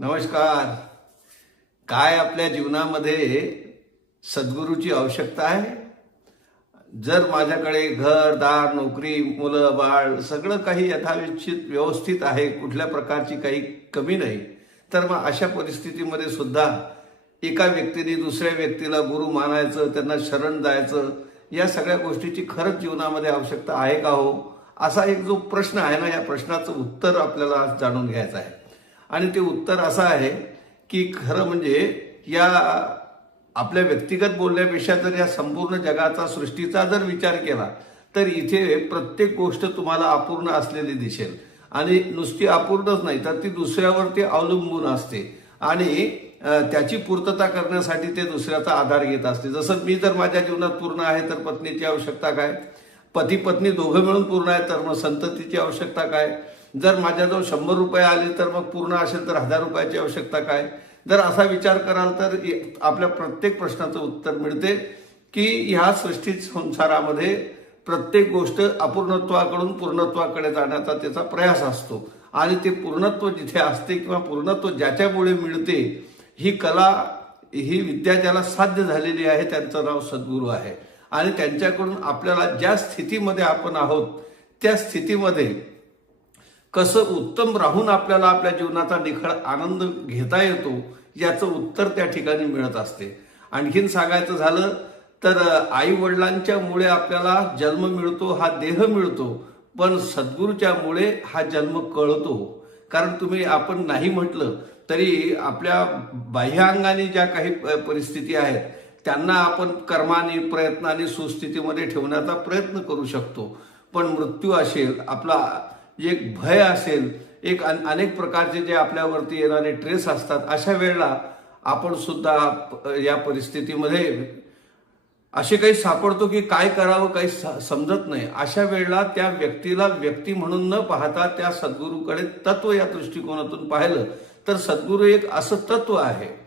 नमस्कार. काय आपल्या जीवनामध्ये सद्गुरूची आवश्यकता आहे? जर माझ्याकडे घर दार नोकरी मुलं बाळ सगळं काही यथाविच्छित व्यवस्थित आहे कुठल्या प्रकारची काही कमी नाही तर मग अशा परिस्थितीमध्ये सुद्धा एका व्यक्तीने दुसऱ्या व्यक्तीला गुरु मानायचं त्यांना शरण जायचं या सगळ्या गोष्टीची खरंच जीवनामध्ये आवश्यकता आहे का हो? असा एक जो प्रश्न आहे ना या प्रश्नाचं उत्तर आपल्याला जाणून घ्यायचं आहे. आणि ते उत्तर असं आहे की खरं म्हणजे या आपल्या व्यक्तिगत बोलण्यापेक्षा जर या संपूर्ण जगाचा सृष्टीचा जर विचार केला तर इथे प्रत्येक गोष्ट तुम्हाला अपूर्ण असलेली दिसेल. आणि नुसती अपूर्णच नाही तर ती दुसऱ्यावरती अवलंबून असते. आणि त्याची पूर्तता करण्यासाठी ते दुसऱ्याचा आधार घेत असते. जसं मी जर माझ्या जीवनात पूर्ण आहे तर पत्नीची आवश्यकता काय? पती पत्नी दोघं मिळून पूर्ण आहे तर मग संततीची आवश्यकता काय? जर माझ्याजवळ शंभर रुपये आले तर मग पूर्ण असेल तर हजार रुपयाची आवश्यकता काय? जर असा विचार कराल तर आपल्या प्रत्येक प्रश्नाचं उत्तर मिळते की ह्या सृष्टी संसारामध्ये प्रत्येक गोष्ट अपूर्णत्वाकडून पूर्णत्वाकडे जाण्याचा त्याचा प्रयास असतो. आणि ते पूर्णत्व जिथे असते किंवा पूर्णत्व ज्याच्यामुळे मिळते ही कला ही विद्या ज्याला साध्य झालेली आहे त्यांचं नाव सद्गुरू आहे. आणि त्यांच्याकडून आपल्याला ज्या स्थितीमध्ये आपण आहोत त्या स्थितीमध्ये कसं उत्तम राहून आपल्याला आपल्या जीवनाचा निखळ आनंद घेता येतो याचं उत्तर त्या ठिकाणी मिळत असते. आणखीन सांगायचं झालं तर आई वडिलांच्यामुळे आपल्याला जन्म मिळतो हा देह मिळतो पण सद्गुरूच्यामुळे हा जन्म कळतो. कारण तुम्ही आपण नाही म्हटलं तरी आपल्या बाह्यांगाने ज्या काही परिस्थिती आहेत त्यांना आपण कर्माने प्रयत्नाने सुस्थितीमध्ये ठेवण्याचा प्रयत्न करू शकतो. पण मृत्यू असेल आपला एक भय असेल एक अन- अनेक प्रकारचे जे आपल्यावरती येणारे ट्रेस असतात अशा वेळेला आपण सुद्धा या परिस्थितीमध्ये असे काही सापडतो की काय करावं काही स- समजत नाही. अशा वेळेला त्या व्यक्तीला व्यक्ती म्हणून न पाहता त्या सद्गुरूकडे तत्व या दृष्टिकोनातून पाहिलं तर सद्गुरू एक असं तत्व आहे.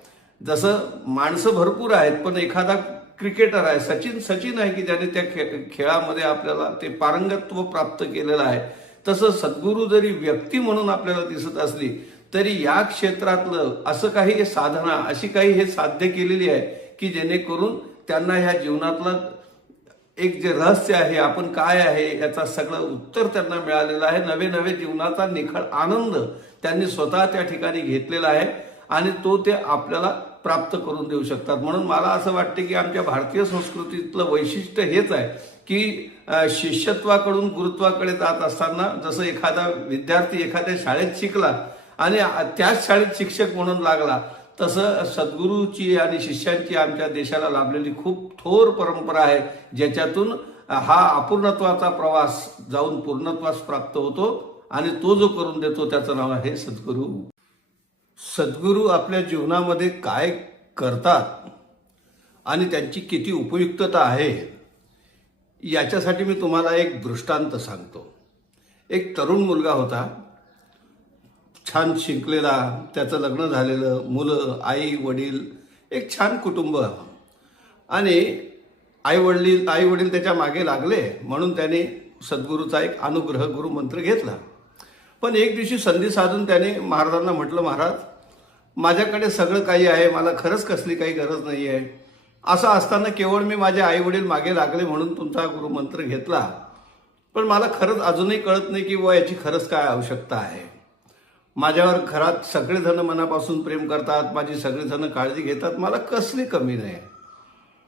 जसं माणसं भरपूर आहेत पण एखादा क्रिकेटर आहे सचिन सचिन आहे की ज्याने त्या खे- खेळामध्ये आपल्याला ते पारंगत्व प्राप्त केलेलं आहे. तसं सद्गुरू जरी व्यक्ती म्हणून आपल्याला दिसत असली तरी या क्षेत्रातलं असं काही साधना अशी काही हे साध्य केलेली आहे की जेणेकरून त्यांना ह्या जीवनातलं एक जे रहस्य आहे आपण काय आहे याचा सगळं उत्तर त्यांना मिळालेलं आहे. नवे नवे जीवनाचा निखळ आनंद त्यांनी स्वतः त्या ठिकाणी घेतलेला आहे आणि तो ते आपल्याला प्राप्त करून देऊ शकतात. म्हणून मला असं वाटते की आमच्या भारतीय संस्कृतीतलं वैशिष्ट्य हेच आहे की शिष्यत्वाकडून गुरुत्वाकडे जात असताना जसं एखादा विद्यार्थी एखाद्या शाळेत शिकला आणि त्याच शाळेत शिक्षक म्हणून लागला तसं सद्गुरूची आणि शिष्यांची आमच्या देशाला लाभलेली खूप थोर परंपरा आहे ज्याच्यातून हा अपूर्णत्वाचा प्रवास जाऊन पूर्णत्वास प्राप्त होतो आणि तो जो करून देतो त्याचं नाव आहे सद्गुरू. सद्गुरू आपल्या जीवनामध्ये काय करतात आणि त्यांची किती उपयुक्तता आहे याच्यासाठी मी तुम्हाला एक दृष्टांत सांगतो. एक तरुण मुलगा होता. छान शिंकलेला त्याचं लग्न झालेलं मुलं आई वडील एक छान कुटुंब. आणि आई वडील आई वडील त्याच्यामागे लागले म्हणून त्याने सद्गुरूचा एक अनुग्रह गुरुमंत्र घेतला. पण एक दिवशी संधी साधून त्याने महाराजांना म्हटलं महाराज माझ्याकडे सगळं काही आहे मला खरंच कसली काही गरज नाही आहे. असं असताना केवळ मी माझे आई वडील मागे लागले म्हणून तुमचा गुरुमंत्र घेतला. पण मला खरंच अजूनही कळत नाही की व याची खरंच काय आवश्यकता आहे. माझ्यावर घरात सगळेजण मनापासून प्रेम करतात माझी सगळेजण काळजी घेतात मला कसली कमी नाही.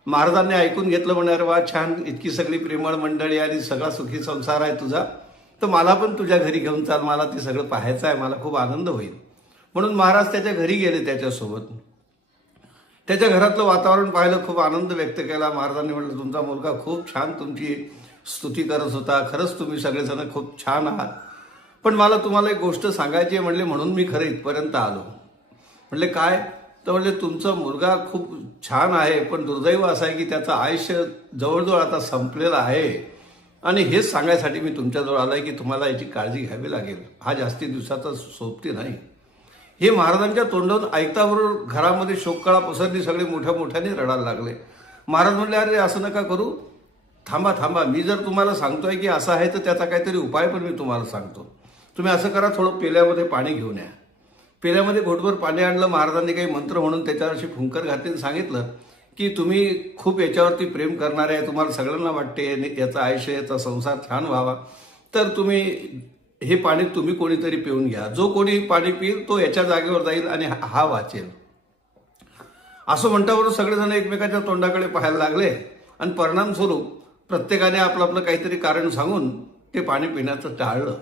महाराजांनी ऐकून घेतलं म्हणणार वा छान इतकी सगळी प्रेमळ मंडळी आणि सगळा सुखी संसार आहे तुझा. तर मला पण तुझ्या घरी घेऊन चाल मला ते सगळं पाहायचं आहे मला खूप आनंद होईल. म्हणून महाराज त्याच्या घरी गेले त्याच्यासोबत. त्याच्या घरातलं वातावरण पाहिलं खूप आनंद व्यक्त केला. महाराजांनी म्हटलं तुमचा मुलगा खूप छान तुमची स्तुती करत होता. खरंच तुम्ही सगळेजण खूप छान आहात. पण मला तुम्हाला एक गोष्ट सांगायची आहे म्हणले म्हणून मी खरं इथपर्यंत आलो. म्हणले काय? तर म्हणजे तुमचा मुलगा खूप छान आहे पण दुर्दैव असं आहे की त्याचं आयुष्य जवळजवळ आता संपलेलं आहे. आणि हेच सांगायसाठी मी तुमच्याजवळ आलोय की तुम्हाला याची काळजी घ्यावी लागेल. हा जास्ती दिवसाचा सोबती नाही. हे महाराजांच्या तोंडातून ऐकताबरोबर घरामध्ये शोककळा पसरली सगळे मोठ्या मोठ्याने रडायला लागले. महाराज म्हणले अरे असं नका करू. थांबा थांबा. मी जर तुम्हाला सांगतोय की असं आहे तर त्याचा काहीतरी उपाय पण मी तुम्हाला सांगतो. तुम्ही असं करा थोडं पेल्यामध्ये पाणी घेऊन या. पेल्यामध्ये घोटभर पाणी आणलं. महाराजांनी काही मंत्र म्हणून त्याच्यावर अशी फुंकर घातली सांगितलं की तुम्ही खूप याच्यावरती प्रेम करणारे आहे तुम्हाला सगळ्यांना वाटते आणि याचं आयुष्य याचा संसार छान व्हावा. तर तुम्ही हे पाणी तुम्ही कोणीतरी पिऊन घ्या. जो कोणी पाणी पिईल तो याच्या जागेवर जाईल आणि हा- हा वाचेल. असं म्हणल्यावर सगळेजण एकमेकाच्या तोंडाकडे पाहायला लागले आणि परिणामस्वरूप प्रत्येकाने आपलं आपलं काहीतरी कारण सांगून ते पाणी पिण्याचं टाळलं.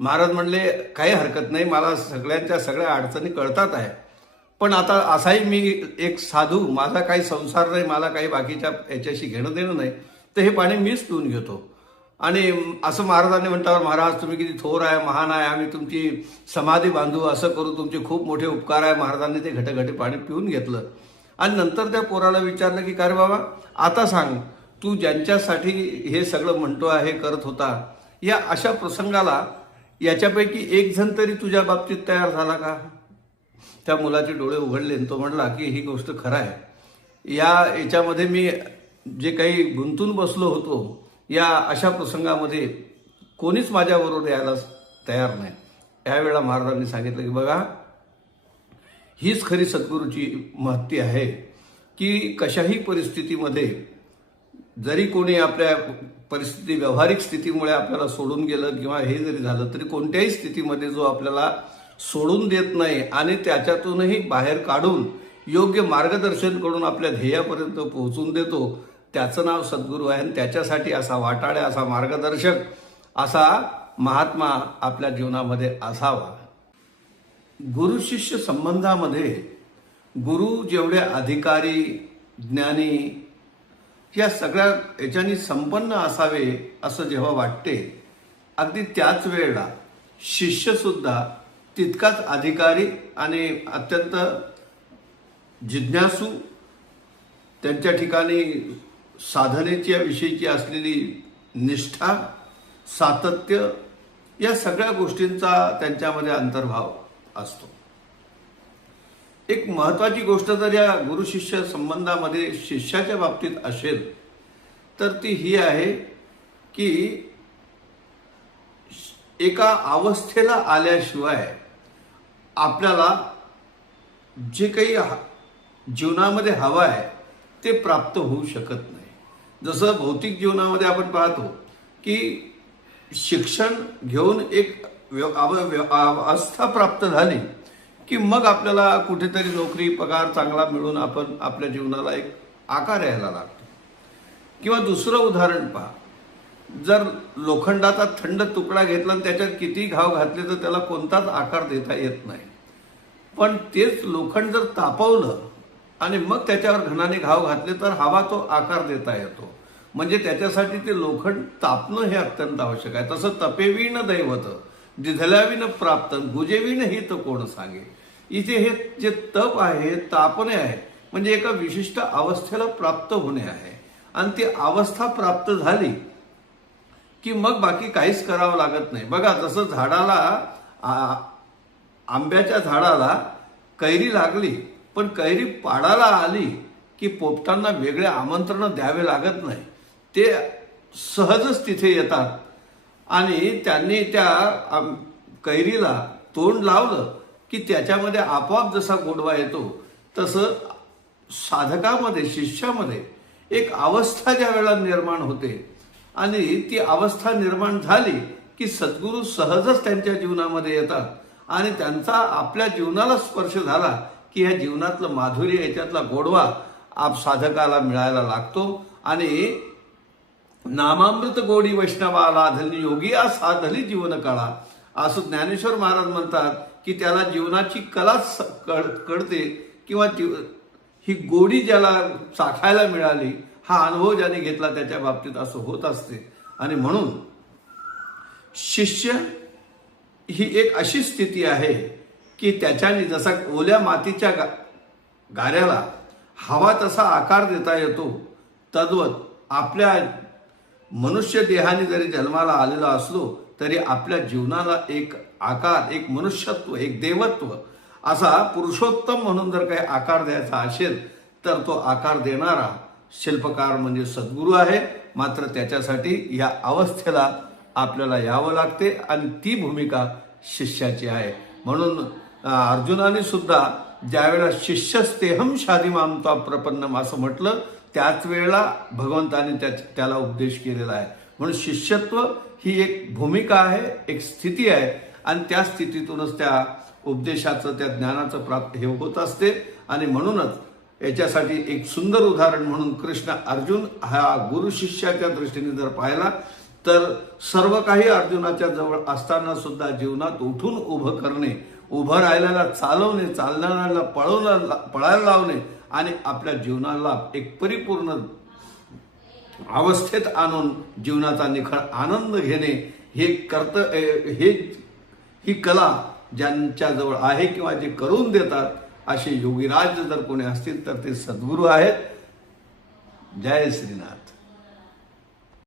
महाराज म्हणले काही हरकत नाही मला सगळ्यांच्या सगळ्या अडचणी कळतात आहे. पण आता असाही मी एक साधू माझा काही संसार नाही मला काही बाकीच्या याच्याशी घेणं देणं नाही तर हे पाणी मीच पिऊन घेतो. आणि असं महाराजांनी म्हणतावर महाराज तुम्ही किती थोर आहे महान आहे आम्ही तुमची समाधी बांधू असं करू तुमचे खूप मोठे उपकार आहे. महाराजांनी ते घटघटे पाणी पिऊन घेतलं. आणि नंतर त्या पोराला विचारलं की का रे बाबा आता सांग तू ज्यांच्यासाठी हे सगळं म्हणतो आहे करत होता या अशा प्रसंगाला याच्यापैकी एक जण तरी तुझ्या बाबतीत तयार झाला का? त्या मुलाचे डोळे उघडले आणि तो म्हटला की ही गोष्ट खरं आहे. या याच्यामध्ये मी जे काही गुंतून बसलो होतो या अशा प्रसंगामध्ये कोणीच माझ्याबरोबर यायला तयार नाही. यावेळेला महाराजांनी सांगितलं की बघा हीच खरी सद्गुरूची महत्ती आहे की कशाही परिस्थितीमध्ये जरी कोणी आपल्या परिस्थिती व्यावहारिक स्थितीमुळे आपल्याला सोडून गेलं किंवा हे जरी झालं तरी कोणत्याही स्थितीमध्ये जो आपल्याला सोडून देत नाही आणि त्याच्यातूनही बाहेर काढून योग्य मार्गदर्शन करून आपल्या ध्येयापर्यंत पोहोचून देतो. त्याचं नाव सद्गुरू आहे आणि त्याच्यासाठी असा वाटाड्या असा मार्गदर्शक असा महात्मा आपल्या जीवनामध्ये असावा. गुरु शिष्य संबंधामध्ये गुरु जेवढे अधिकारी ज्ञानी या सगळ्या याच्यानी संपन्न असावे असं जेव्हा वाटते अगदी त्याच वेळेला शिष्यसुद्धा तितकाच अधिकारी आणि अत्यंत जिज्ञासू त्यांच्या ठिकाणी साधनेच्या विषयीची असलेली निष्ठा सातत्य या सगळ्या गोष्टींचा त्यांच्यामध्ये अंतर्भाव असतो. एक महत्त्वाची गोष्ट जर या गुरु शिष्य संबंधामध्ये शिष्याच्या बाबतीत असेल तर ती ही आहे की एका अवस्थेला आल्याशिवाय आपल्याला जे काही हा जीवनामध्ये हवं आहे ते प्राप्त होऊ शकत नाही. जसं भौतिक जीवनामध्ये आपण पाहतो की शिक्षण घेऊन एक व्य- अव- व्य- अवस्था प्राप्त झाली की मग आपल्याला कुठेतरी नोकरी पगार चांगला मिळून आपण आपल्या जीवनाला एक आकार यायला लागतो. किंवा दुसरं उदाहरण पहा. जर लोखंडाचा थंड तुकडा घेतला आणि त्याच्यात किती घाव घातले तर त्याला कोणताच आकार देता येत नाही. पण तेच लोखंड जर तापवलं आणि मग त्याच्यावर घनाने घाव घातले तर हवा तो आकार देता येतो. म्हणजे त्याच्यासाठी ते लोखंड तापणं हे अत्यंत आवश्यक आहे. तसं तपेवीन दैवत दिधल्याविन प्राप्त गुजेविण ही तर कोण सांगे? इथे हे जे तप आहे तापणे आहे. म्हणजे एका विशिष्ट अवस्थेला प्राप्त होणे आहे. आणि ती अवस्था प्राप्त झाली की मग बाकी काहीच करावं लागत नाही. बघा जसं झाडाला आंब्याच्या झाडाला कैरी लागली पण कैरी पाडाला आली की पोपटांना वेगळे आमंत्रण द्यावे लागत नाही. ते सहजच तिथे येतात. आणि त्यांनी त्या आम- कैरीला तोंड लावलं की त्याच्यामध्ये आपोआप जसा गोडवा येतो तसं साधकामध्ये शिष्यामध्ये एक अवस्था ज्या वेळेला निर्माण होते. आणि ती अवस्था निर्माण झाली की सद्गुरू सहजच त्यांच्या जीवनामध्ये येतात. आणि त्यांचा आपल्या जीवनाला स्पर्श झाला की ह्या जीवनातलं माधुर्य याच्यातला गोडवा आप साधकाला मिळायला लागतो. आणि नामामृत गोडी वैष्णवाला धनी योगी आ साधली जीवन कळा असं ज्ञानेश्वर महाराज म्हणतात की त्याला जीवनाची कला स- कळ कळते किंवा जीव- ही गोडी ज्याला चाखायला मिळाली हा अनुभव ज्याने घेतला त्याच्या बाबतीत असं होत असते. आणि म्हणून शिष्य ही एक अशी स्थिती आहे की त्याच्याने जसा ओल्या मातीच्या गा गाऱ्याला हवा तसा आकार देता येतो तद्वत आपल्या मनुष्य देहाने जरी जन्माला आलेला असलो तरी आपल्या जीवनाला एक आकार एक मनुष्यत्व एक देवत्व असा पुरुषोत्तम म्हणून जर काही आकार द्यायचा असेल तर तो आकार देणारा शिल्पकार म्हणजे सद्गुरू आहे. मात्र त्याच्यासाठी या अवस्थेला आपल्याला यावं लागते आणि ती भूमिका शिष्याची आहे. म्हणून अर्जुनाने सुद्धा ज्यावेळेला शिष्यस्तेहम शादी प्रपन्नम असं म्हटलं त्याच वेळेला भगवंताने त्या त्याला उपदेश केलेला आहे. म्हणून शिष्यत्व ही एक भूमिका आहे एक स्थिती आहे आणि त्या स्थितीतूनच त्या उपदेशाचं त्या ज्ञानाचं प्राप्त हे होत असते. आणि म्हणूनच याच्यासाठी एक सुंदर उदाहरण म्हणून कृष्ण अर्जुन हा गुरु शिष्याच्या दृष्टीने जर पाहिला तर सर्व काही अर्जुनाच्या जवळ असताना सुद्धा जीवनात उठून उभं करणे उभं राहिल्याला चालवणे चालणाऱ्याला पळवला पळायला लावणे आणि आपल्या जीवनाला एक परिपूर्ण अवस्थेत आणून जीवनाचा निखळ आनंद घेणे हे करत हे ही कला ज्यांच्याजवळ आहे किंवा जे करून देतात असे योगीराज जर कोणी असतील तर ते सद्गुरू आहेत. जय श्रीनाथ.